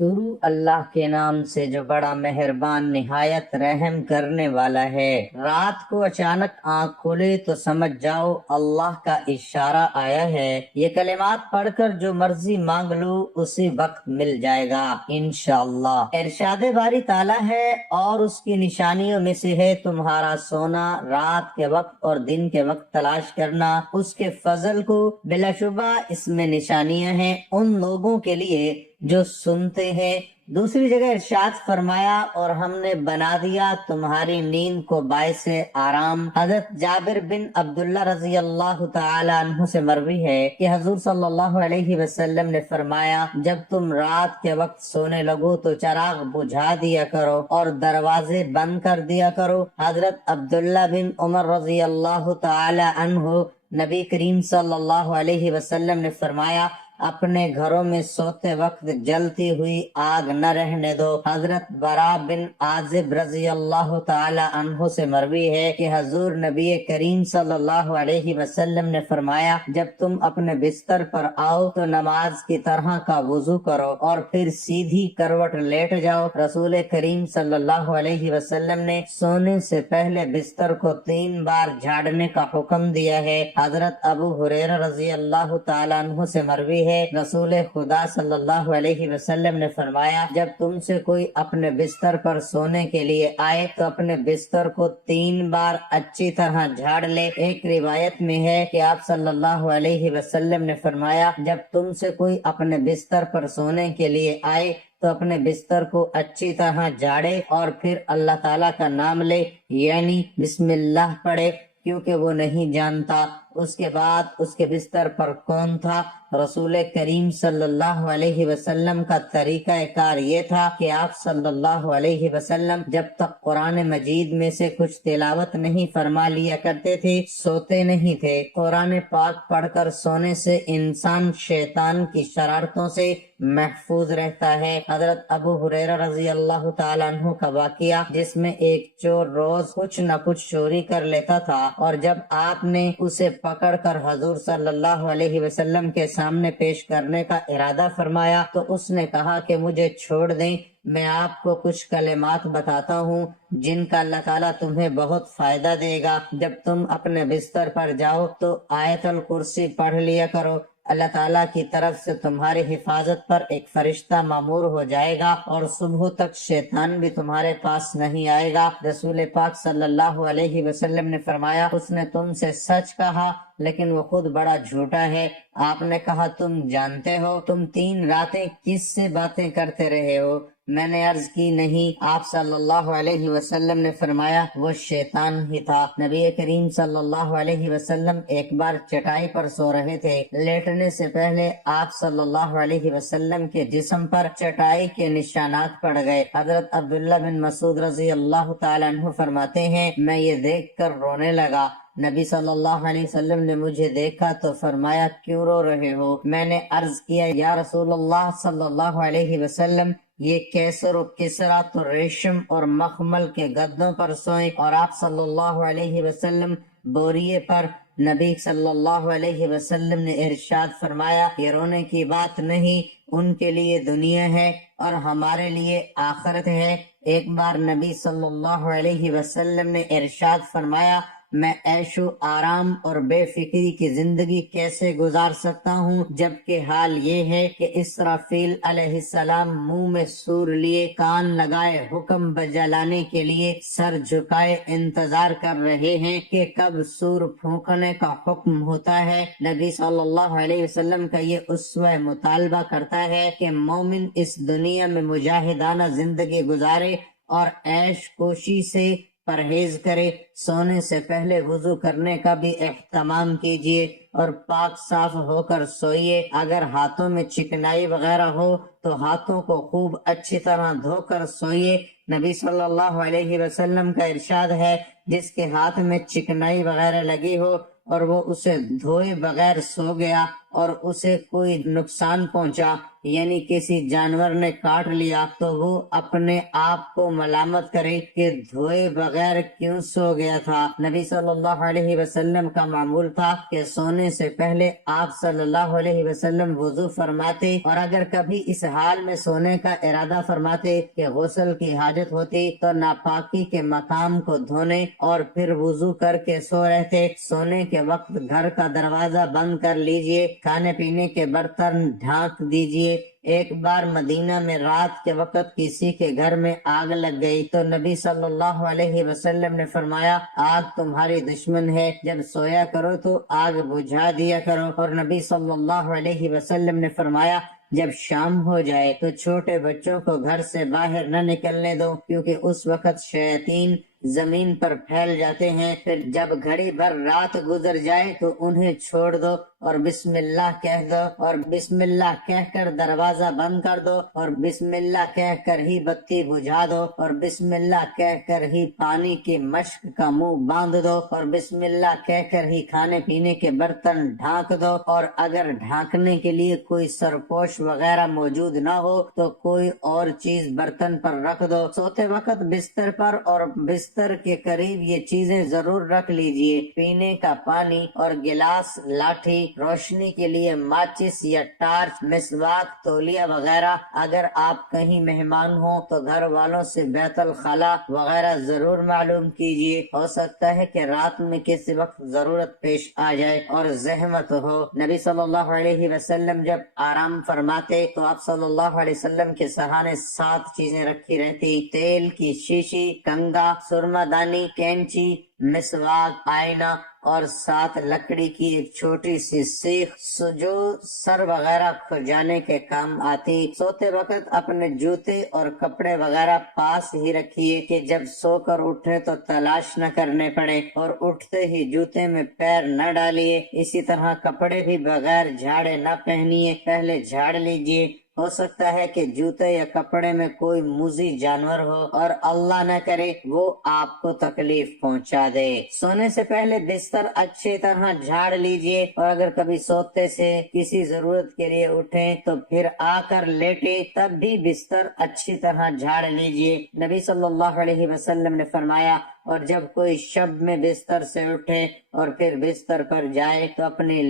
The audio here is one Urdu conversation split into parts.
شروع اللہ کے نام سے جو بڑا مہربان نہایت رحم کرنے والا ہے۔ رات کو اچانک آنکھ کھلے تو سمجھ جاؤ اللہ کا اشارہ آیا ہے۔ یہ کلمات پڑھ کر جو مرضی مانگ لو اسی وقت مل جائے گا انشاءاللہ۔ ارشاد باری تعالیٰ ہے اور اس کی نشانیوں میں سے ہے تمہارا سونا رات کے وقت اور دن کے وقت تلاش کرنا اس کے فضل کو۔ بلا شبہ اس میں نشانیاں ہیں ان لوگوں کے لیے جو سنتے ہیں۔ دوسری جگہ ارشاد فرمایا اور ہم نے بنا دیا تمہاری نیند کو باعث آرام۔ حضرت جابر بن عبداللہ رضی اللہ تعالی عنہ سے مروی ہے کہ حضور صلی اللہ علیہ وسلم نے فرمایا جب تم رات کے وقت سونے لگو تو چراغ بجھا دیا کرو اور دروازے بند کر دیا کرو۔ حضرت عبداللہ بن عمر رضی اللہ تعالی عنہ نبی کریم صلی اللہ علیہ وسلم نے فرمایا اپنے گھروں میں سوتے وقت جلتی ہوئی آگ نہ رہنے دو۔ حضرت برا بن عازب رضی اللہ تعالی عنہ سے مروی ہے کہ حضور نبی کریم صلی اللہ علیہ وسلم نے فرمایا جب تم اپنے بستر پر آؤ تو نماز کی طرح کا وضو کرو اور پھر سیدھی کروٹ لیٹ جاؤ۔ رسول کریم صلی اللہ علیہ وسلم نے سونے سے پہلے بستر کو 3 بار جھاڑنے کا حکم دیا ہے۔ حضرت ابو ہریرہ رضی اللہ تعالی عنہ سے مروی ہے رسول خدا صلی اللہ علیہ وسلم نے فرمایا جب تم سے کوئی اپنے بستر پر سونے کے لیے آئے تو اپنے بستر کو 3 بار اچھی طرح جھاڑ لے۔ ایک روایت میں ہے کہ آپ صلی اللہ علیہ وسلم نے فرمایا جب تم سے کوئی اپنے بستر پر سونے کے لیے آئے تو اپنے بستر کو اچھی طرح جھاڑے اور پھر اللہ تعالیٰ کا نام لے یعنی بسم اللہ پڑھے کیونکہ وہ نہیں جانتا اس کے بعد اس کے بستر پر کون تھا۔ رسول کریم صلی اللہ علیہ وسلم کا طریقہ کار یہ تھا کہ آپ صلی اللہ علیہ وسلم جب تک قرآن مجید میں سے کچھ تلاوت نہیں فرما لیا کرتے تھے سوتے نہیں تھے۔ قرآن پاک پڑھ کر سونے سے انسان شیطان کی شرارتوں سے محفوظ رہتا ہے۔ حضرت ابو ہریرہ رضی اللہ تعالیٰ عنہ کا واقعہ جس میں ایک چور روز کچھ نہ کچھ چوری کر لیتا تھا اور جب آپ نے اسے پکڑ کر حضور صلی اللہ علیہ وسلم کے سامنے پیش کرنے کا ارادہ فرمایا تو اس نے کہا کہ مجھے چھوڑ دیں، میں آپ کو کچھ کلمات بتاتا ہوں جن کا اللہ تعالیٰ تمہیں بہت فائدہ دے گا۔ جب تم اپنے بستر پر جاؤ تو آیت الکرسی پڑھ لیا کرو، اللہ تعالیٰ کی طرف سے تمہاری حفاظت پر ایک فرشتہ مامور ہو جائے گا اور صبح تک شیطان بھی تمہارے پاس نہیں آئے گا۔ رسول پاک صلی اللہ علیہ وسلم نے فرمایا اس نے تم سے سچ کہا لیکن وہ خود بڑا جھوٹا ہے۔ آپ نے کہا تم جانتے ہو تم 3 راتیں کس سے باتیں کرتے رہے ہو؟ میں نے عرض کی نہیں۔ آپ صلی اللہ علیہ وسلم نے فرمایا وہ شیطان ہی تھا۔ نبی کریم صلی اللہ علیہ وسلم ایک بار چٹائی پر سو رہے تھے، لیٹنے سے پہلے آپ صلی اللہ علیہ وسلم کے جسم پر چٹائی کے نشانات پڑ گئے۔ حضرت عبداللہ بن مسعود رضی اللہ تعالی عنہ فرماتے ہیں میں یہ دیکھ کر رونے لگا۔ نبی صلی اللہ علیہ وسلم نے مجھے دیکھا تو فرمایا کیوں رو رہے ہو؟ میں نے عرض کیا یا رسول اللہ صلی اللہ علیہ وسلم یہ کیسر و کسرا تو ریشم اور مخمل کے گدوں پر سوئیں اور آپ صلی اللہ علیہ وسلم بوریے پر۔ نبی صلی اللہ علیہ وسلم نے ارشاد فرمایا یہ رونے کی بات نہیں، ان کے لیے دنیا ہے اور ہمارے لیے آخرت ہے۔ ایک بار نبی صلی اللہ علیہ وسلم نے ارشاد فرمایا میں عیش و آرام اور بے فکری کی زندگی کیسے گزار سکتا ہوں جبکہ حال یہ ہے کہ اسرافیل علیہ السلام منہ میں سور لیے کان لگائے حکم بجا لانے کے لیے سر جھکائے انتظار کر رہے ہیں کہ کب سور پھونکنے کا حکم ہوتا ہے۔ نبی صلی اللہ علیہ وسلم کا یہ اسوہ مطالبہ کرتا ہے کہ مومن اس دنیا میں مجاہدانہ زندگی گزارے اور عیش کوشی سے پرہیز کرے۔ سونے سے پہلے وضو کرنے کا بھی اہتمام کیجیے اور پاک صاف ہو کر سوئیے۔ اگر ہاتھوں میں چکنائی وغیرہ ہو تو ہاتھوں کو خوب اچھی طرح دھو کر سوئیے۔ نبی صلی اللہ علیہ وسلم کا ارشاد ہے جس کے ہاتھ میں چکنائی وغیرہ لگی ہو اور وہ اسے دھوئے بغیر سو گیا اور اسے کوئی نقصان پہنچا یعنی کسی جانور نے کاٹ لیا تو وہ اپنے آپ کو ملامت کرے کہ دھوئے بغیر کیوں سو گیا تھا۔ نبی صلی اللہ علیہ وسلم کا معمول تھا کہ سونے سے پہلے آپ صلی اللہ علیہ وسلم وضو فرماتے، اور اگر کبھی اس حال میں سونے کا ارادہ فرماتے کہ غسل کی حاجت ہوتی تو ناپاکی کے مقام کو دھونے اور پھر وضو کر کے سو رہتے۔ سونے کے وقت گھر کا دروازہ بند کر لیجئے، کھانے پینے کے برتن ڈھانک دیجئے۔ ایک بار مدینہ میں رات کے وقت کسی کے گھر میں آگ لگ گئی تو نبی صلی اللہ علیہ وسلم نے فرمایا آگ تمہاری دشمن ہے، جب سویا کرو تو آگ بجھا دیا کرو۔ اور نبی صلی اللہ علیہ وسلم نے فرمایا جب شام ہو جائے تو چھوٹے بچوں کو گھر سے باہر نہ نکلنے دو، کیونکہ اس وقت شیاطین زمین پر پھیل جاتے ہیں۔ پھر جب گھڑی بھر رات گزر جائے تو انہیں چھوڑ دو اور بسم اللہ کہہ دو، اور بسم اللہ کہہ کر دروازہ بند کر دو، اور بسم اللہ کہہ کر ہی بتی بجھا دو، اور بسم اللہ کہہ کر ہی پانی کی مشک کا منہ باندھ دو، اور بسم اللہ کہہ کر ہی کھانے پینے کے برتن ڈھانک دو، اور اگر ڈھانکنے کے لیے کوئی سرپوش وغیرہ موجود نہ ہو تو کوئی اور چیز برتن پر رکھ دو۔ سوتے وقت بستر پر اور بستر کے قریب یہ چیزیں ضرور رکھ لیجئے: پینے کا پانی اور گلاس، لاٹھی، روشنی کے لیے ماچس یا ٹارچ، مسواک، تولیہ وغیرہ۔ اگر آپ کہیں مہمان ہوں تو گھر والوں سے بیت الخلاء وغیرہ ضرور معلوم کیجئے، ہو سکتا ہے کہ رات میں کسی وقت ضرورت پیش آ جائے اور زحمت ہو۔ نبی صلی اللہ علیہ وسلم جب آرام فرماتے تو آپ صلی اللہ علیہ وسلم کے سرہانے 7 چیزیں رکھی رہتی: تیل کی شیشی، کنگا، سرما دانی، کینچی، مسواک، آئینہ، اور 7 لکڑی کی ایک چھوٹی سی سیخ جو سر وغیرہ کھجانے کے کام آتی۔ سوتے وقت اپنے جوتے اور کپڑے وغیرہ پاس ہی رکھیے کہ جب سو کر اٹھے تو تلاش نہ کرنے پڑے، اور اٹھتے ہی جوتے میں پیر نہ ڈالیے۔ اسی طرح کپڑے بھی بغیر جھاڑے نہ پہنیے، پہلے جھاڑ لیجئے۔ ہو سکتا ہے کہ جوتے یا کپڑے میں کوئی موذی جانور ہو اور اللہ نہ کرے وہ آپ کو تکلیف پہنچا دے۔ سونے سے پہلے بستر اچھی طرح جھاڑ لیجئے، اور اگر کبھی سوتے سے کسی ضرورت کے لیے اٹھیں تو پھر آ کر لیٹے تب بھی بستر اچھی طرح جھاڑ لیجئے۔ نبی صلی اللہ علیہ وسلم نے فرمایا اور جب کوئی شب میں بستر سے اٹھے اور پھر بستر پر جائے تو اپنی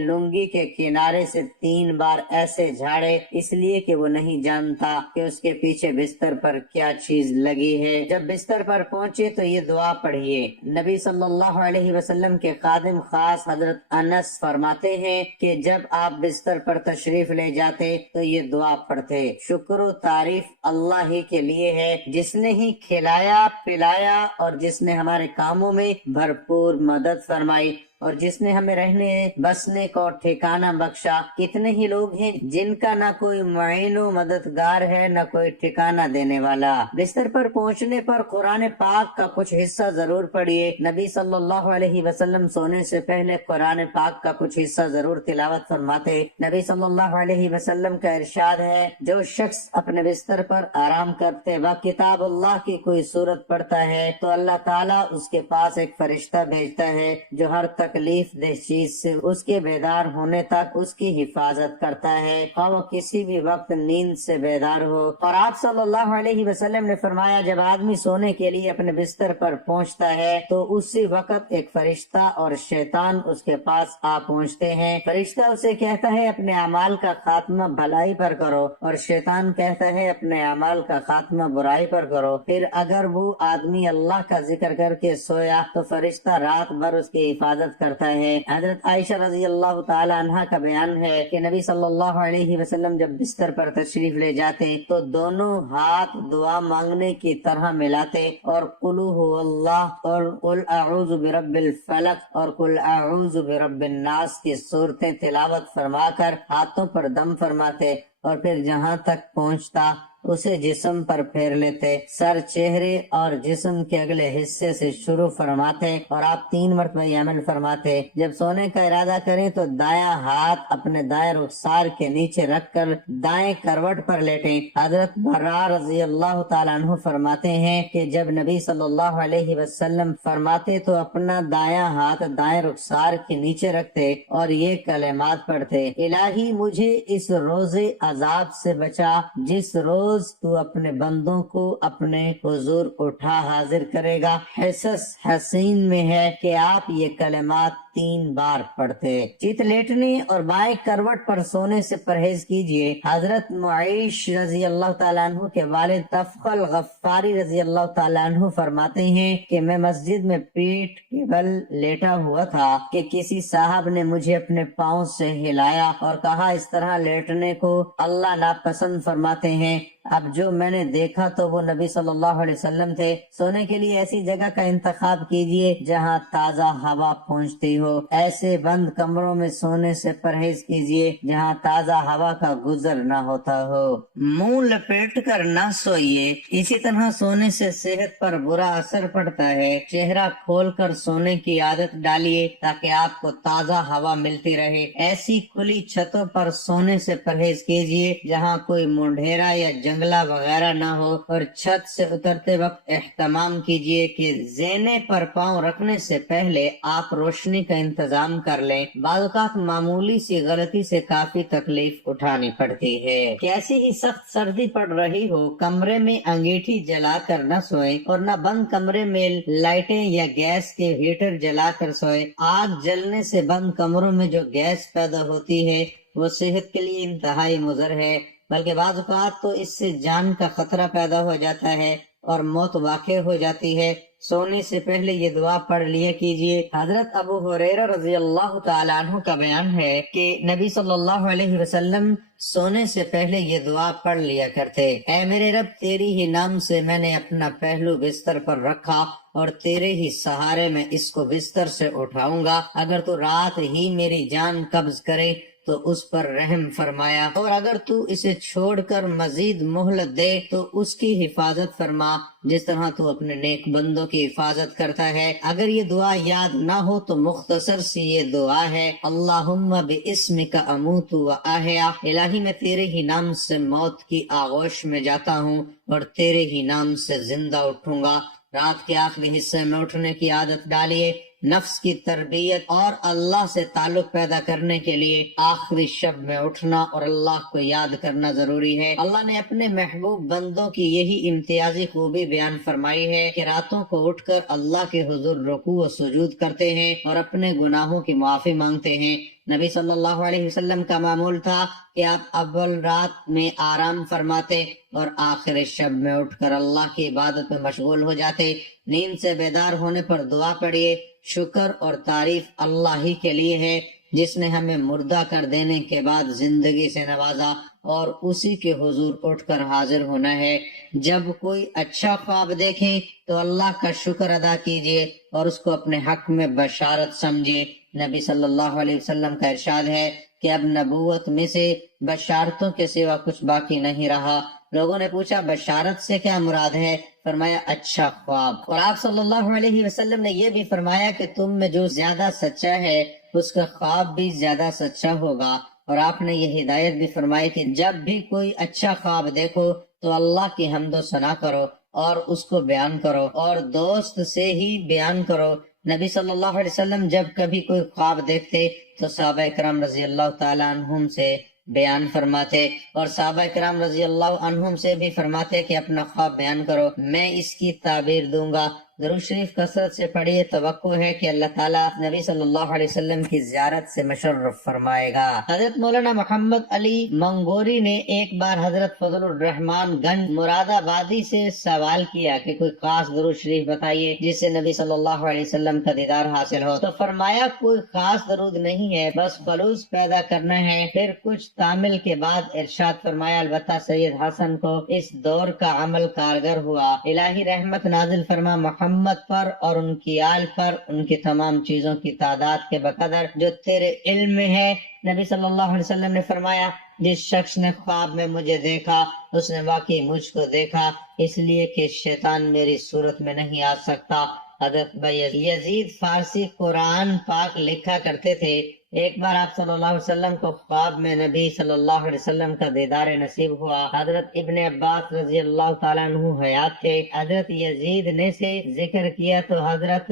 لنگی کے کنارے سے 3 بار ایسے جھاڑے، اس لیے کہ وہ نہیں جانتا کہ اس کے پیچھے بستر پر کیا چیز لگی ہے۔ جب بستر پر پہنچے تو یہ دعا پڑھیے۔ نبی صلی اللہ علیہ وسلم کے خادم خاص حضرت انس فرماتے ہیں کہ جب آپ بستر پر تشریف لے جاتے تو یہ دعا پڑھتے: شکر و تعریف اللہ ہی کے لیے ہے جس نے ہی کھلایا پلایا اور جس نے ہمارے کاموں میں بھرپور مدد فرمائی اور جس نے ہمیں رہنے بسنے کو ٹھکانہ بخشا۔ کتنے ہی لوگ ہیں جن کا نہ کوئی معین و مددگار ہے نہ کوئی ٹھکانہ دینے والا۔ بستر پر پہنچنے پر قرآن پاک کا کچھ حصہ ضرور پڑھیے۔ نبی صلی اللہ علیہ وسلم سونے سے پہلے قرآن پاک کا کچھ حصہ ضرور تلاوت فرماتے۔ نبی صلی اللہ علیہ وسلم کا ارشاد ہے: جو شخص اپنے بستر پر آرام کرتے وقت کتاب اللہ کی کوئی سورت پڑھتا ہے تو اللہ تعالیٰ اس کے پاس ایک فرشتہ بھیجتا ہے جو ہر تکلیف دہ چیز سے اس کے بیدار ہونے تک اس کی حفاظت کرتا ہے، خواہ وہ کسی بھی وقت نیند سے بیدار ہو۔ اور آپ صلی اللہ علیہ وسلم نے فرمایا جب آدمی سونے کے لیے اپنے بستر پر پہنچتا ہے تو اسی وقت ایک فرشتہ اور شیطان اس کے پاس آ پہنچتے ہیں۔ فرشتہ اسے کہتا ہے اپنے اعمال کا خاتمہ بھلائی پر کرو، اور شیطان کہتا ہے اپنے اعمال کا خاتمہ برائی پر کرو۔ پھر اگر وہ آدمی اللہ کا ذکر کر کے سویا تو فرشتہ رات بھر اس کی حفاظت کرتا ہے۔ حضرت عائشہ رضی اللہ تعالی عنہا کا بیان ہے کہ نبی صلی اللہ علیہ وسلم جب بستر پر تشریف لے جاتے تو دونوں ہاتھ دعا مانگنے کی طرح ملاتے اور قل هو اللہ اور قل اعوذ برب الفلق اور قل اعوذ برب الناس کی صورتیں تلاوت فرما کر ہاتھوں پر دم فرماتے، اور پھر جہاں تک پہنچتا اسے جسم پر پھیر لیتے، سر، چہرے اور جسم کے اگلے حصے سے شروع فرماتے اور آپ 3 مرتبہ یہ عمل فرماتے۔ جب سونے کا ارادہ کریں تو دایاں ہاتھ اپنے دائیں رخسار کے نیچے رکھ کر دائیں کروٹ پر لیٹیں۔ حضرت برا رضی اللہ تعالیٰ عنہ فرماتے ہیں کہ جب نبی صلی اللہ علیہ وسلم فرماتے تو اپنا دایاں ہاتھ دائیں رخسار کے نیچے رکھتے اور یہ کلمات پڑھتے: الہی مجھے اس روز عذاب سے بچا جس روز تو اپنے بندوں کو اپنے حضور اٹھا حاضر کرے گا۔ حصص حسین میں ہے کہ آپ یہ کلمات 3 بار پڑھتے۔ چیت لیٹنے اور بائیں کروٹ پر سونے سے پرہیز کیجیے۔ حضرت معیش رضی اللہ تعالیٰ عنہ کے والد تفخل غفاری رضی اللہ تعالیٰ عنہ فرماتے ہیں کہ میں مسجد میں پیٹھ کے بل لیٹا ہوا تھا کہ کسی صاحب نے مجھے اپنے پاؤں سے ہلایا اور کہا: اس طرح لیٹنے کو اللہ ناپسند فرماتے ہیں۔ اب جو میں نے دیکھا تو وہ نبی صلی اللہ علیہ وسلم تھے۔ سونے کے لیے ایسی جگہ کا انتخاب کیجیے جہاں تازہ ہوا پہنچتی ہو۔ ایسے بند کمروں میں سونے سے پرہیز کیجیے جہاں تازہ ہوا کا گزر نہ ہوتا ہو۔ منہ لپیٹ کر نہ سوئیے، اسی طرح سونے سے صحت پر برا اثر پڑتا ہے۔ چہرہ کھول کر سونے کی عادت ڈالیے تاکہ آپ کو تازہ ہوا ملتی رہے۔ ایسی کھلی چھتوں پر سونے سے پرہیز کیجیے جہاں کوئی مونڈھیرا یا جنگلہ وغیرہ نہ ہو، اور چھت سے اترتے وقت اہتمام کیجیے کہ زینے پر پاؤں رکھنے سے پہلے آپ روشنی کا انتظام کر لیں۔ بعض اوقات معمولی سی غلطی سے کافی تکلیف اٹھانی پڑتی ہے۔ کیسی ہی سخت سردی پڑ رہی ہو، کمرے میں انگیٹھی جلا کر نہ سوئیں اور نہ بند کمرے میں لائٹیں یا گیس کے ہیٹر جلا کر سوئیں۔ آگ جلنے سے بند کمروں میں جو گیس پیدا ہوتی ہے وہ صحت کے لیے انتہائی مضر ہے، بلکہ بعض اوقات تو اس سے جان کا خطرہ پیدا ہو جاتا ہے اور موت واقع ہو جاتی ہے۔ سونے سے پہلے یہ دعا پڑھ لیا کیجیے۔ حضرت ابو ہریرہ رضی اللہ تعالیٰ عنہ کا بیان ہے کہ نبی صلی اللہ علیہ وسلم سونے سے پہلے یہ دعا پڑھ لیا کرتے: اے میرے رب، تیری ہی نام سے میں نے اپنا پہلو بستر پر رکھا اور تیرے ہی سہارے میں اس کو بستر سے اٹھاؤں گا۔ اگر تو رات ہی میری جان قبض کرے تو اس پر رحم فرمایا، اور اگر تو اسے چھوڑ کر مزید مہلت دے تو اس کی حفاظت فرما جس طرح تو اپنے نیک بندوں کی حفاظت کرتا ہے۔ اگر یہ دعا یاد نہ ہو تو مختصر سی یہ دعا ہے: اللہم باسمک اموت و احیا، الہی میں تیرے ہی نام سے موت کی آغوش میں جاتا ہوں اور تیرے ہی نام سے زندہ اٹھوں گا۔ رات کے آخری حصے میں اٹھنے کی عادت ڈالیے۔ نفس کی تربیت اور اللہ سے تعلق پیدا کرنے کے لیے آخری شب میں اٹھنا اور اللہ کو یاد کرنا ضروری ہے۔ اللہ نے اپنے محبوب بندوں کی یہی امتیازی خوبی بیان فرمائی ہے کہ راتوں کو اٹھ کر اللہ کے حضور رکوع و سجود کرتے ہیں اور اپنے گناہوں کی معافی مانگتے ہیں۔ نبی صلی اللہ علیہ وسلم کا معمول تھا کہ آپ اول رات میں آرام فرماتے اور آخر شب میں اٹھ کر اللہ کی عبادت میں مشغول ہو جاتے۔ نیند سے بیدار ہونے پر دعا پڑھیے: شکر اور تعریف اللہ ہی کے لیے ہے جس نے ہمیں مردہ کر دینے کے بعد زندگی سے نوازا اور اسی کے حضور اٹھ کر حاضر ہونا ہے۔ جب کوئی اچھا خواب دیکھیں تو اللہ کا شکر ادا کیجیے اور اس کو اپنے حق میں بشارت سمجھے۔ نبی صلی اللہ علیہ وسلم کا ارشاد ہے کہ اب نبوت میں سے بشارتوں کے سوا کچھ باقی نہیں رہا۔ لوگوں نے پوچھا بشارت سے کیا مراد ہے؟ فرمایا اچھا خواب۔ اور آپ صلی اللہ علیہ وسلم نے یہ بھی فرمایا کہ تم میں جو زیادہ سچا ہے اس کا خواب بھی زیادہ سچا ہوگا۔ اور آپ نے یہ ہدایت بھی فرمائی کہ جب بھی کوئی اچھا خواب دیکھو تو اللہ کی حمد و ثنا کرو اور اس کو بیان کرو اور دوست سے ہی بیان کرو۔ نبی صلی اللہ علیہ وسلم جب کبھی کوئی خواب دیکھتے تو صحابہ کرام رضی اللہ تعالیٰ عنہم سے بیان فرماتے اور صحابہ کرام رضی اللہ عنہم سے بھی فرماتے کہ اپنا خواب بیان کرو، میں اس کی تعبیر دوں گا۔ درود شریف کثرت سے پڑھیے، توقع ہے کہ اللہ تعالیٰ نبی صلی اللہ علیہ وسلم کی زیارت سے مشرف فرمائے گا۔ حضرت مولانا محمد علی منگوری نے ایک بار حضرت فضل الرحمان گنج مراد آبادی سے سوال کیا کہ کوئی خاص درود شریف بتائیے جس سے نبی صلی اللہ علیہ وسلم کا دیدار حاصل ہو، تو فرمایا کوئی خاص درود نہیں ہے، بس خلوص پیدا کرنا ہے۔ پھر کچھ تعامل کے بعد ارشاد فرمایا البتہ سید حسن کو اس دور کا عمل کارگر ہوا، الہی رحمت نازل فرما، محمد محمد پر اور ان کی آل پر ان کی تمام چیزوں کی تعداد کے بقدر جو تیرے علم میں ہے۔ نبی صلی اللہ علیہ وسلم نے فرمایا جس شخص نے خواب میں مجھے دیکھا اس نے واقعی مجھ کو دیکھا، اس لیے کہ شیطان میری صورت میں نہیں آ سکتا۔ حضرت یزید فارسی قرآن پاک لکھا کرتے تھے۔ ایک بار آپ صلی اللہ علیہ وسلم کو خواب میں نبی صلی اللہ علیہ وسلم کا دیدار نصیب ہوا۔ حضرت ابن عباس رضی اللہ تعالیٰ عنہ حیات تھے۔ حضرت یزید نے سے ذکر کیا تو حضرت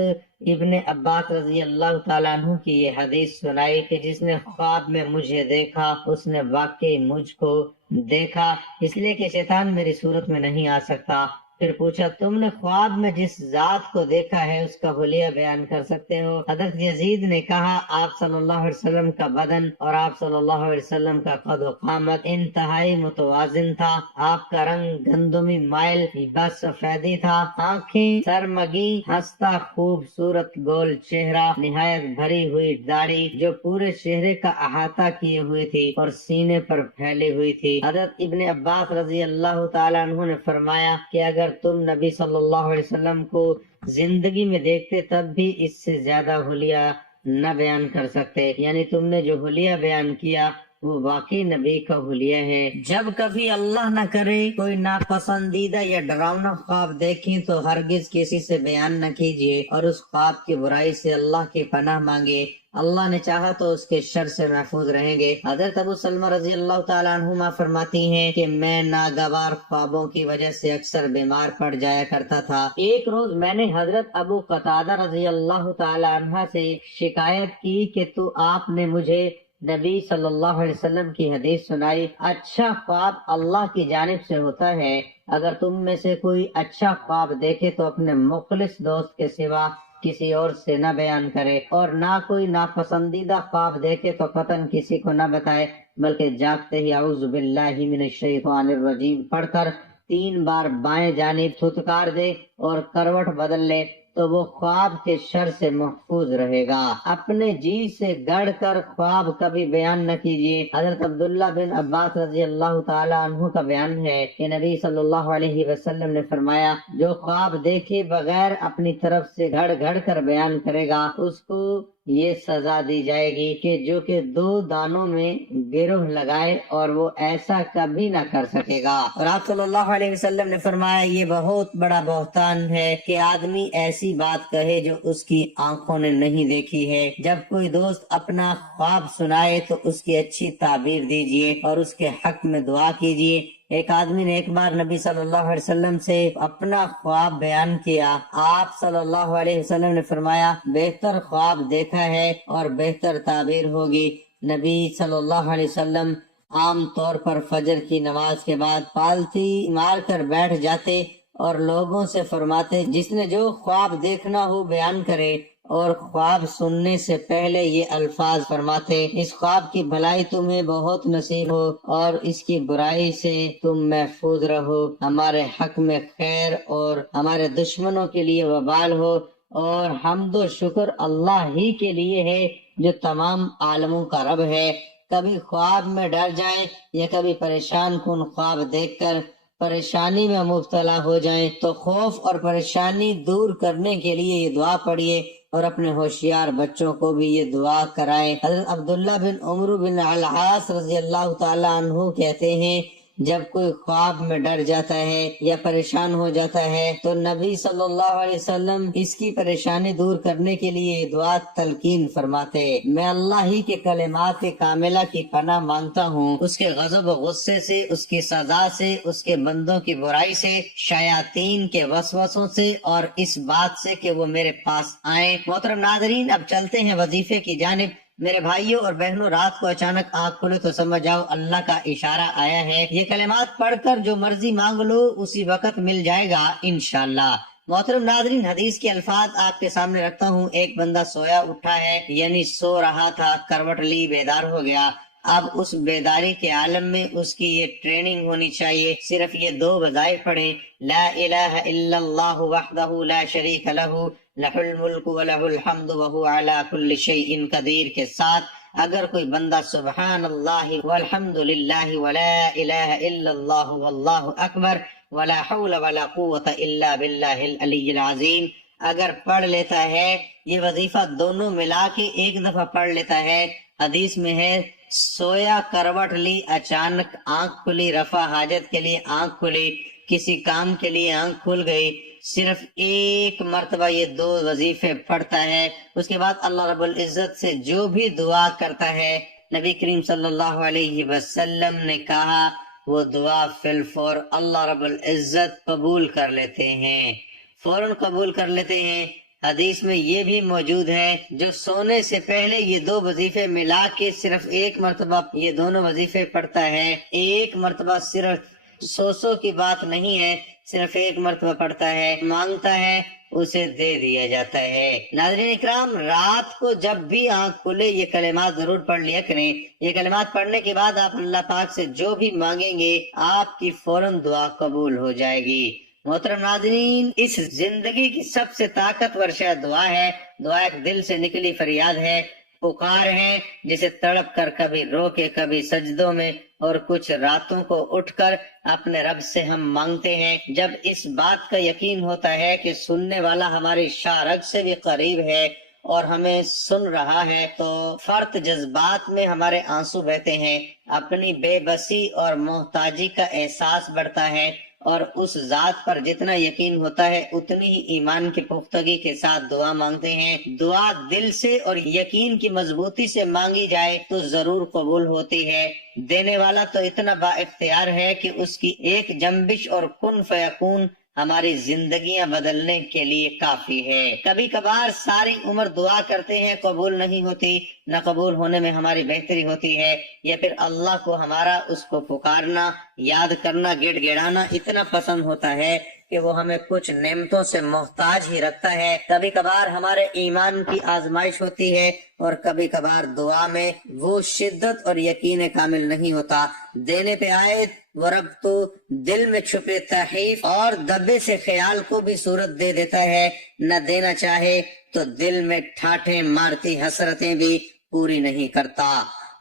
ابن عباس رضی اللہ تعالیٰ عنہ کی یہ حدیث سنائی کہ جس نے خواب میں مجھے دیکھا اس نے واقعی مجھ کو دیکھا، اس لیے کہ شیطان میری صورت میں نہیں آ سکتا۔ پھر پوچھا تم نے خواب میں جس ذات کو دیکھا ہے اس کا حلیہ بیان کر سکتے ہو؟ حضرت یزید نے کہا آپ صلی اللہ علیہ وسلم کا بدن اور آپ صلی اللہ علیہ وسلم کا قد و قامت انتہائی متوازن تھا۔ آپ کا رنگ گندمی مائل بس سفیدی تھا، آنکھیں سرمگی، ہنستا خوبصورت گول چہرہ، نہایت بھری ہوئی داڑھی جو پورے چہرے کا احاطہ کیے ہوئے تھی اور سینے پر پھیلی ہوئی تھی۔ حضرت ابن عباس رضی اللہ تعالیٰ عنہ نے فرمایا کہ اگر تم نبی صلی اللہ علیہ وسلم کو زندگی میں دیکھتے تب بھی اس سے زیادہ حلیہ نہ بیان کر سکتے، یعنی تم نے جو حلیہ بیان کیا وہ واقعی نبی کا حلیہ ہے۔ جب کبھی اللہ نہ کرے کوئی ناپسندیدہ یا ڈراؤنا خواب دیکھیں تو ہرگز کسی سے بیان نہ کیجیے اور اس خواب کی برائی سے اللہ کی پناہ مانگے، اللہ نے چاہا تو اس کے شر سے محفوظ رہیں گے۔ حضرت ابو سلمہ رضی اللہ تعالیٰ عنہما فرماتی ہیں کہ میں ناگوار خوابوں کی وجہ سے اکثر بیمار پڑ جایا کرتا تھا۔ ایک روز میں نے حضرت ابو قتادہ رضی اللہ تعالیٰ عنہ سے شکایت کی کہ تو آپ نے مجھے نبی صلی اللہ علیہ وسلم کی حدیث سنائی، اچھا خواب اللہ کی جانب سے ہوتا ہے، اگر تم میں سے کوئی اچھا خواب دیکھے تو اپنے مخلص دوست کے سوا کسی اور سے نہ بیان کرے، اور نہ کوئی ناپسندیدہ خواب دیکھے تو قطعاً کسی کو نہ بتائے، بلکہ جاگتے ہی اعوذ باللہ من الشیطان الرجیم پڑھ کر 3 بار بائیں جانب تھتکار دے اور کروٹ بدل لے تو وہ خواب کے شر سے محفوظ رہے گا۔ اپنے جی سے گڑھ کر خواب کبھی بیان نہ کیجیے۔ حضرت عبداللہ بن عباس رضی اللہ تعالیٰ عنہ کا بیان ہے کہ نبی صلی اللہ علیہ وسلم نے فرمایا جو خواب دیکھے بغیر اپنی طرف سے گھڑ گھڑ کر بیان کرے گا اس کو یہ سزا دی جائے گی کہ جو کہ 2 دانوں میں گروہ لگائے اور وہ ایسا کبھی نہ کر سکے گا۔ اور آپ صلی اللہ علیہ وسلم نے فرمایا یہ بہت بڑا بہتان ہے کہ آدمی ایسی بات کہے جو اس کی آنکھوں نے نہیں دیکھی ہے۔ جب کوئی دوست اپنا خواب سنائے تو اس کی اچھی تعبیر دیجیے اور اس کے حق میں دعا کیجیے۔ ایک آدمی نے ایک بار نبی صلی اللہ علیہ وسلم سے اپنا خواب بیان کیا۔ آپ صلی اللہ علیہ وسلم نے فرمایا بہتر خواب دیکھا ہے اور بہتر تعبیر ہوگی۔ نبی صلی اللہ علیہ وسلم عام طور پر فجر کی نماز کے بعد پالتی مار کر بیٹھ جاتے اور لوگوں سے فرماتے جس نے جو خواب دیکھنا ہو بیان کرے، اور خواب سننے سے پہلے یہ الفاظ فرماتے اس خواب کی بھلائی تمہیں بہت نصیب ہو اور اس کی برائی سے تم محفوظ رہو، ہمارے حق میں خیر اور ہمارے دشمنوں کے لیے وبال ہو، اور حمد و شکر اللہ ہی کے لیے ہے جو تمام عالموں کا رب ہے۔ کبھی خواب میں ڈر جائیں یا کبھی پریشان کن خواب دیکھ کر پریشانی میں مبتلا ہو جائیں تو خوف اور پریشانی دور کرنے کے لیے یہ دعا پڑھیے اور اپنے ہوشیار بچوں کو بھی یہ دعا کرائیں۔ حضرت عبداللہ بن عمرو بن العاص رضی اللہ تعالیٰ عنہ کہتے ہیں جب کوئی خواب میں ڈر جاتا ہے یا پریشان ہو جاتا ہے تو نبی صلی اللہ علیہ وسلم اس کی پریشانی دور کرنے کے لیے یہ دعا تلقین فرماتے میں اللہ ہی کے کلمات کاملہ کی پناہ مانگتا ہوں، اس کے غضب و غصے سے، اس کی سزا سے، اس کے بندوں کی برائی سے، شیاطین کے وسوسوں سے اور اس بات سے کہ وہ میرے پاس آئیں۔ محترم ناظرین اب چلتے ہیں وظیفے کی جانب۔ میرے بھائیوں اور بہنوں رات کو اچانک آنکھ کھلے تو سمجھ جاؤ اللہ کا اشارہ آیا ہے، یہ کلمات پڑھ کر جو مرضی مانگ لو اسی وقت مل جائے گا انشاءاللہ۔ محترم ناظرین حدیث کے الفاظ آپ کے سامنے رکھتا ہوں۔ ایک بندہ سویا اٹھا ہے، یعنی سو رہا تھا، کروٹ لی بیدار ہو گیا۔ اب اس بیداری کے عالم میں اس کی یہ ٹریننگ ہونی چاہیے، صرف یہ 2 وظائف پڑھیں، لا الہ الا اللہ وحدہ لا شریک لہ لہ الملک ولہ الحمد وہو علی کل شیء قدیر کے ساتھ اگر کوئی بندہ سبحان اللہ والحمد للہ ولا الہ الا اللہ واللہ اکبر ولا حول ولا قوة الا باللہ العلی العظیم اگر پڑھ لیتا ہے یہ وظیفہ دونوں ملا کے ایک دفعہ پڑھ لیتا ہے، حدیث میں ہے سویا کروٹ لی اچانک آنکھ کھلی، رفع حاجت کے لیے آنکھ کھلی، کسی کام کے لیے آنکھ کھل گئی، صرف ایک مرتبہ یہ 2 وظیفے پڑھتا ہے، اس کے بعد اللہ رب العزت سے جو بھی دعا کرتا ہے، نبی کریم صلی اللہ علیہ وسلم نے کہا وہ دعا فی الفور اللہ رب العزت قبول کر لیتے ہیں، فوراً قبول کر لیتے ہیں۔ حدیث میں یہ بھی موجود ہے جو سونے سے پہلے یہ 2 وظیفے ملا کے صرف ایک مرتبہ یہ دونوں وظیفے پڑھتا ہے، ایک مرتبہ، صرف 100 کی بات نہیں ہے، صرف ایک مرتبہ پڑھتا ہے، مانگتا ہے اسے دے دیا جاتا ہے۔ ناظرین اکرام، رات کو جب بھی آنکھ کھلے یہ کلمات ضرور پڑھ لیا کریں۔ یہ کلمات پڑھنے کے بعد آپ اللہ پاک سے جو بھی مانگیں گے آپ کی فوراً دعا قبول ہو جائے گی۔ محترم ناظرین، اس زندگی کی سب سے طاقتور شاید دعا ہے، دعا ایک دل سے نکلی فریاد ہے، پکار ہے جسے تڑپ کر کبھی رو کے کبھی سجدوں میں اور کچھ راتوں کو اٹھ کر اپنے رب سے ہم مانگتے ہیں۔ جب اس بات کا یقین ہوتا ہے کہ سننے والا ہماری شارگ سے بھی قریب ہے اور ہمیں سن رہا ہے تو فرط جذبات میں ہمارے آنسو بہتے ہیں، اپنی بے بسی اور محتاجی کا احساس بڑھتا ہے، اور اس ذات پر جتنا یقین ہوتا ہے اتنی ہی ایمان کی پختگی کے ساتھ دعا مانگتے ہیں۔ دعا دل سے اور یقین کی مضبوطی سے مانگی جائے تو ضرور قبول ہوتی ہے۔ دینے والا تو اتنا با اختیار ہے کہ اس کی ایک جنبش اور کن فیکون ہماری زندگیاں بدلنے کے لیے کافی ہے۔ کبھی کبھار ساری عمر دعا کرتے ہیں، قبول نہیں ہوتی، نہ قبول ہونے میں ہماری بہتری ہوتی ہے، یا پھر اللہ کو ہمارا اس کو پکارنا، یاد کرنا، گڑ گڑانا اتنا پسند ہوتا ہے کہ وہ ہمیں کچھ نعمتوں سے محتاج ہی رکھتا ہے۔ کبھی کبھار ہمارے ایمان کی آزمائش ہوتی ہے اور کبھی کبھار دعا میں وہ شدت اور یقین کامل نہیں ہوتا۔ دینے پہ آئے وہ رب تو دل میں چھپے تحریف اور دبے سے خیال کو بھی صورت دے دیتا ہے، نہ دینا چاہے تو دل میں ٹھاٹھیں مارتی حسرتیں بھی پوری نہیں کرتا۔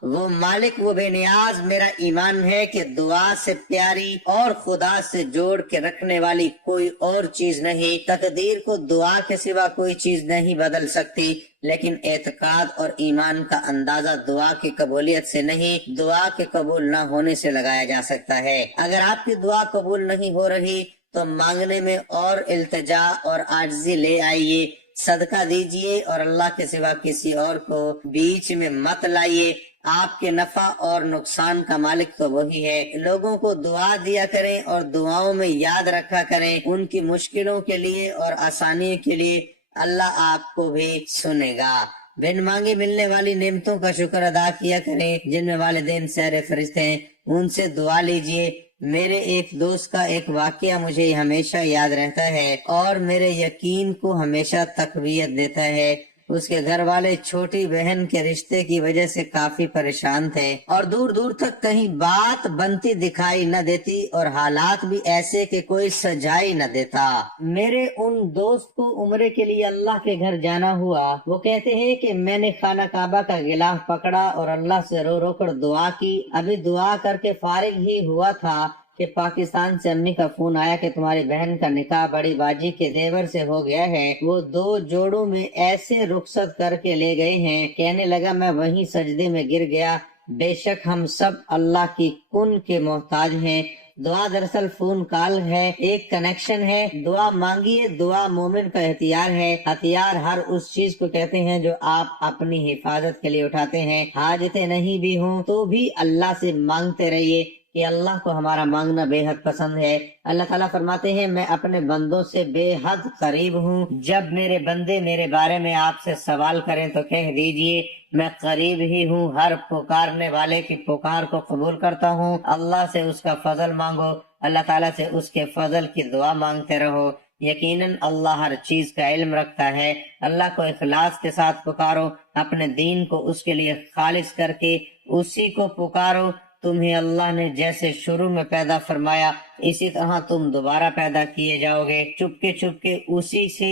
وہ مالک، وہ بے نیاز میرا ایمان ہے کہ دعا سے پیاری اور خدا سے جوڑ کے رکھنے والی کوئی اور چیز نہیں۔ تقدیر کو دعا کے سوا کوئی چیز نہیں بدل سکتی، لیکن اعتقاد اور ایمان کا اندازہ دعا کی قبولیت سے نہیں، دعا کے قبول نہ ہونے سے لگایا جا سکتا ہے۔ اگر آپ کی دعا قبول نہیں ہو رہی تو مانگنے میں اور التجا اور عاجزی لے آئیے، صدقہ دیجئے اور اللہ کے سوا کسی اور کو بیچ میں مت لائیے۔ آپ کے نفع اور نقصان کا مالک تو وہی ہے۔ لوگوں کو دعا دیا کریں اور دعاؤں میں یاد رکھا کریں ان کی مشکلوں کے لیے اور آسانی کے لیے، اللہ آپ کو بھی سنے گا۔ بن مانگے ملنے والی نعمتوں کا شکر ادا کیا کریں، جن میں والدین سیر فرشتے ہیں، ان سے دعا لیجئے۔ میرے ایک دوست کا ایک واقعہ مجھے ہمیشہ یاد رہتا ہے اور میرے یقین کو ہمیشہ تقویت دیتا ہے۔ اس کے گھر والے چھوٹی بہن کے رشتے کی وجہ سے کافی پریشان تھے اور دور دور تک کہیں بات بنتی دکھائی نہ دیتی اور حالات بھی ایسے کہ کوئی سجائی نہ دیتا۔ میرے ان دوست کو عمرے کے لیے اللہ کے گھر جانا ہوا۔ وہ کہتے ہیں کہ میں نے خانہ کعبہ کا غلاف پکڑا اور اللہ سے رو رو کر دعا کی۔ ابھی دعا کر کے فارغ ہی ہوا تھا کہ پاکستان سے امی کا فون آیا کہ تمہاری بہن کا نکاح بڑی باجی کے دیور سے ہو گیا ہے، وہ 2 جوڑوں میں ایسے رخصت کر کے لے گئے ہیں۔ کہنے لگا میں وہیں سجدے میں گر گیا۔ بے شک ہم سب اللہ کی کن کے محتاج ہیں۔ دعا دراصل فون کال ہے، ایک کنیکشن ہے۔ دعا مانگیے، دعا مومن کا ہتھیار ہے۔ ہتھیار ہر اس چیز کو کہتے ہیں جو آپ اپنی حفاظت کے لیے اٹھاتے ہیں۔ حاجتیں نہیں بھی ہوں تو بھی اللہ سے مانگتے رہیے کہ اللہ کو ہمارا مانگنا بے حد پسند ہے۔ اللہ تعالیٰ فرماتے ہیں میں اپنے بندوں سے بے حد قریب ہوں، جب میرے بندے میرے بارے میں آپ سے سوال کریں تو کہہ دیجئے میں قریب ہی ہوں، ہر پکارنے والے کی پکار کو قبول کرتا ہوں۔ اللہ سے اس کا فضل مانگو، اللہ تعالیٰ سے اس کے فضل کی دعا مانگتے رہو۔ یقیناً اللہ ہر چیز کا علم رکھتا ہے۔ اللہ کو اخلاص کے ساتھ پکارو، اپنے دین کو اس کے لیے خالص کر کے اسی کو پکارو۔ تمہیں اللہ نے جیسے شروع میں پیدا فرمایا اسی طرح تم دوبارہ پیدا کیے جاؤ گے۔ چپکے چپکے اسی سے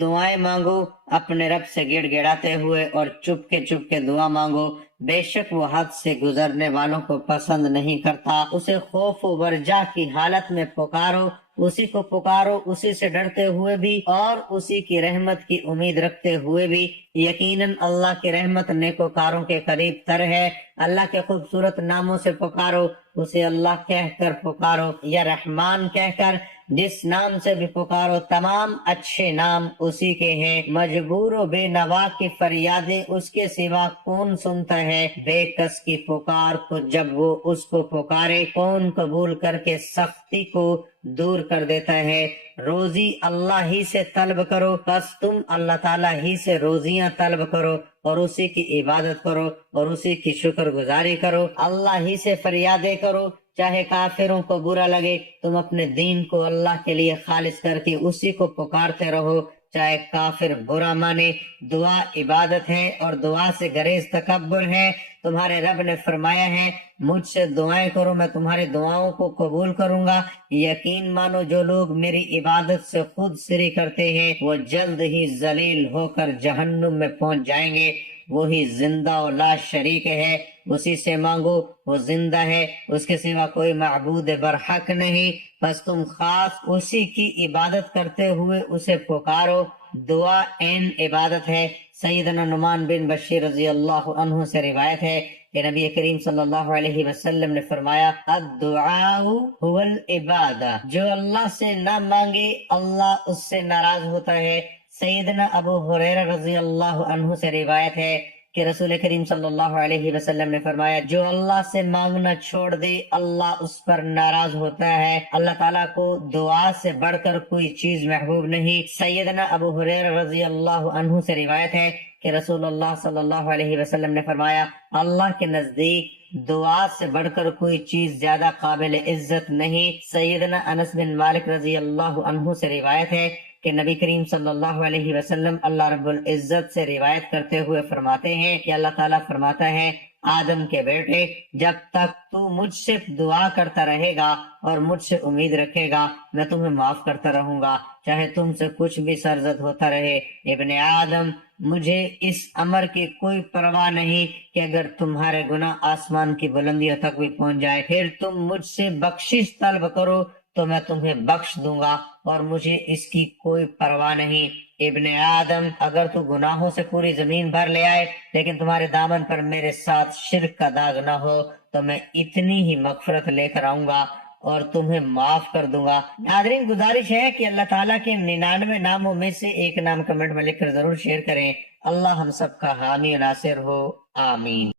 دعائیں مانگو، اپنے رب سے گڑ گڑاتے ہوئے، اور چپکے چپکے دعا مانگو۔ بے شک وہ حد سے گزرنے والوں کو پسند نہیں کرتا۔ اسے خوف و ورجا کی حالت میں پکارو اسی کو پکارو اسی سے ڈرتے ہوئے بھی اور اسی کی رحمت کی امید رکھتے ہوئے بھی۔ یقیناً اللہ کی رحمت نیکوکاروں کے قریب تر ہے۔ اللہ کے خوبصورت ناموں سے پکارو، اسے اللہ کہہ کر پکارو یا رحمان کہہ کر، جس نام سے بھی پکارو تمام اچھے نام اسی کے ہیں۔ مجبور و بے نوا کی فریادیں اس کے سوا کون سنتا ہے؟ بے کس کی پکار کو جب وہ اس کو پکارے کون قبول کر کے سختی کو دور کر دیتا ہے۔ روزی اللہ ہی سے طلب کرو، بس تم اللہ تعالیٰ ہی سے روزیاں طلب کرو اور اسی کی عبادت کرو اور اسی کی شکر گزاری کرو، اللہ ہی سے فریادیں کرو۔ چاہے کافروں کو برا لگے، تم اپنے دین کو اللہ کے لیے خالص کر کے اسی کو پکارتے رہو، چاہے کافر برا مانے۔ دعا عبادت ہے اور دعا سے گریز تکبر ہے۔ تمہارے رب نے فرمایا ہے مجھ سے دعائیں کرو میں تمہاری دعاؤں کو قبول کروں گا۔ یقین مانو جو لوگ میری عبادت سے خود سری کرتے ہیں وہ جلد ہی ذلیل ہو کر جہنم میں پہنچ جائیں گے۔ وہی زندہ و لا شریک ہے، اسی سے مانگو، وہ زندہ ہے، اس کے سوا کوئی معبود برحق نہیں، بس تم خاص اسی کی عبادت کرتے ہوئے اسے پکارو۔ دعا عین عبادت ہے۔ سیدنا نعمان بن بشیر رضی اللہ عنہ سے روایت ہے کہ نبی کریم صلی اللہ علیہ وسلم نے فرمایا الدعاء هو العبادہ، جو اللہ سے نہ مانگے اللہ اس سے ناراض ہوتا ہے۔ سیدنا ابو ہریرہ رضی اللہ عنہ سے روایت ہے کہ رسول کریم صلی اللہ علیہ وسلم نے فرمایا جو اللہ سے مانگنا چھوڑ دے اللہ اس پر ناراض ہوتا ہے۔ اللہ تعالیٰ کو دعا سے بڑھ کر کوئی چیز محبوب نہیں۔ سیدنا ابو ہریرہ رضی اللہ عنہ سے روایت ہے کہ رسول اللہ صلی اللہ علیہ وسلم نے فرمایا اللہ کے نزدیک دعا سے بڑھ کر کوئی چیز زیادہ قابل عزت نہیں۔ سیدنا انس بن مالک رضی اللہ عنہ سے روایت ہے کہ نبی کریم صلی اللہ علیہ وسلم اللہ رب العزت سے روایت کرتے ہوئے فرماتے ہیں کہ اللہ تعالیٰ فرماتا ہے آدم کے بیٹے جب تک تو مجھ سے دعا کرتا رہے گا اور مجھ سے امید رکھے گا میں تمہیں معاف کرتا رہوں گا چاہے تم سے کچھ بھی سرزد ہوتا رہے۔ ابن آدم مجھے اس امر کی کوئی پرواہ نہیں کہ اگر تمہارے گناہ آسمان کی بلندیوں تک بھی پہنچ جائے پھر تم مجھ سے بخشش طلب کرو تو میں تمہیں بخش دوں گا اور مجھے اس کی کوئی پرواہ نہیں۔ ابن آدم اگر تو گناہوں سے پوری زمین بھر لے آئے لیکن تمہارے دامن پر میرے ساتھ شرک کا داغ نہ ہو تو میں اتنی ہی مغفرت لے کر آؤں گا اور تمہیں معاف کر دوں گا۔ ناظرین گزارش ہے کہ اللہ تعالیٰ کے 99 ناموں میں سے ایک نام کمنٹ میں لکھ کر ضرور شیئر کریں۔ اللہ ہم سب کا حامی و ناصر ہو، آمین۔